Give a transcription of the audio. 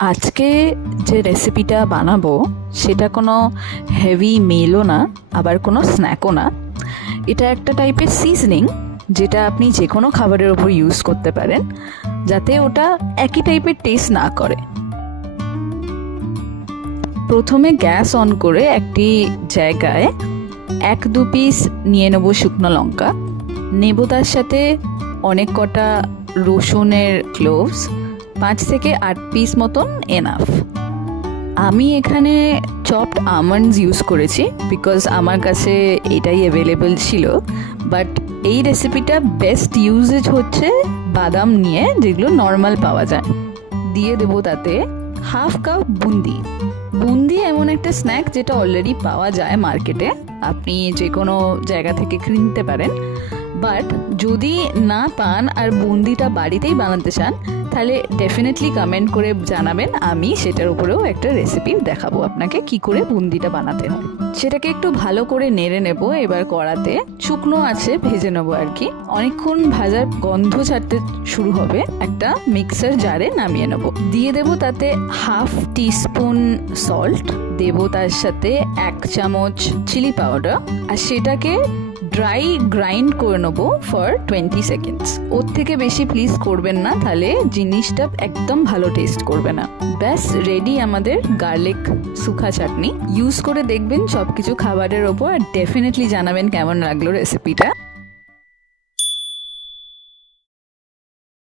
আজকে যে রেসিপিটা বানাবো, সেটা কোনো হেভি মেলও না, আবার কোনো স্ন্যাকও না। এটা একটা টাইপের সিজনিং যেটা আপনি যে কোনো খাবারের ওপর ইউজ করতে পারেন, যাতে ওটা একই টাইপের টেস্ট না করে। প্রথমে গ্যাস অন করে একটি জায়গায় এক দু পিস নিয়ে নেব শুকনো লঙ্কা। নেব তার সাথে অনেক কটা রসুনের ক্লোভস পাঁচ থেকে আট পিস মতন এনাফ আমি এখানে চপড আমন্ডস ইউজ করেছি বিকজ আমার কাছে এটাই অ্যাভেলেবল ছিল বাট এই রেসিপিটা বেস্ট ইউজেজ হচ্ছে বাদাম নিয়ে, যেগুলো নর্মাল পাওয়া যায়। দিয়ে দেবো তাতে হাফ কাপ বুন্দি। বুন্দি এমন একটা স্ন্যাক যেটা অলরেডি পাওয়া যায় মার্কেটে আপনি যে কোনো জায়গা থেকে কিনতে পারেন। বাট যদি না পান আর বুন্দিটা বাড়িতেই বানাতে চান তাহলে ডেফিনেটলি কমেন্ট করে জানাবেন, আমি সেটার উপরেও একটা রেসিপি দেখাবো আপনাকে, কি করে বুন্দিটা বানাতে হয়। সেটাকে একটু ভালো করে নেড়ে নেব এবার কড়াতে। শুকনো আছে, ভেজে নেব আর কি। অনেকক্ষণ ভাজার গন্ধ ছাড়তে শুরু হবে। একটা মিক্সার জারে নামিয়ে নেব। দিয়ে দেব তাতে হাফ টিস্পুন সল্ট। দেব তার সাথে এক চামচ চিলি পাউডার। আর সেটাকে ড্রাই গ্রাইন্ড করে নেব ফর টোয়েন্টি সেকেন্ডস। ওর থেকে বেশি প্লিজ করবেন না, তাহলে জিনিসটা একদম ভালো টেস্ট করবে না। ব্যাস রেডি আমাদের গার্লিক সুখা চাটনি। ইউজ করে দেখবেন সব কিছু খাবারের ওপর আর ডেফিনেটলি জানাবেন কেমন লাগল রেসিপিটা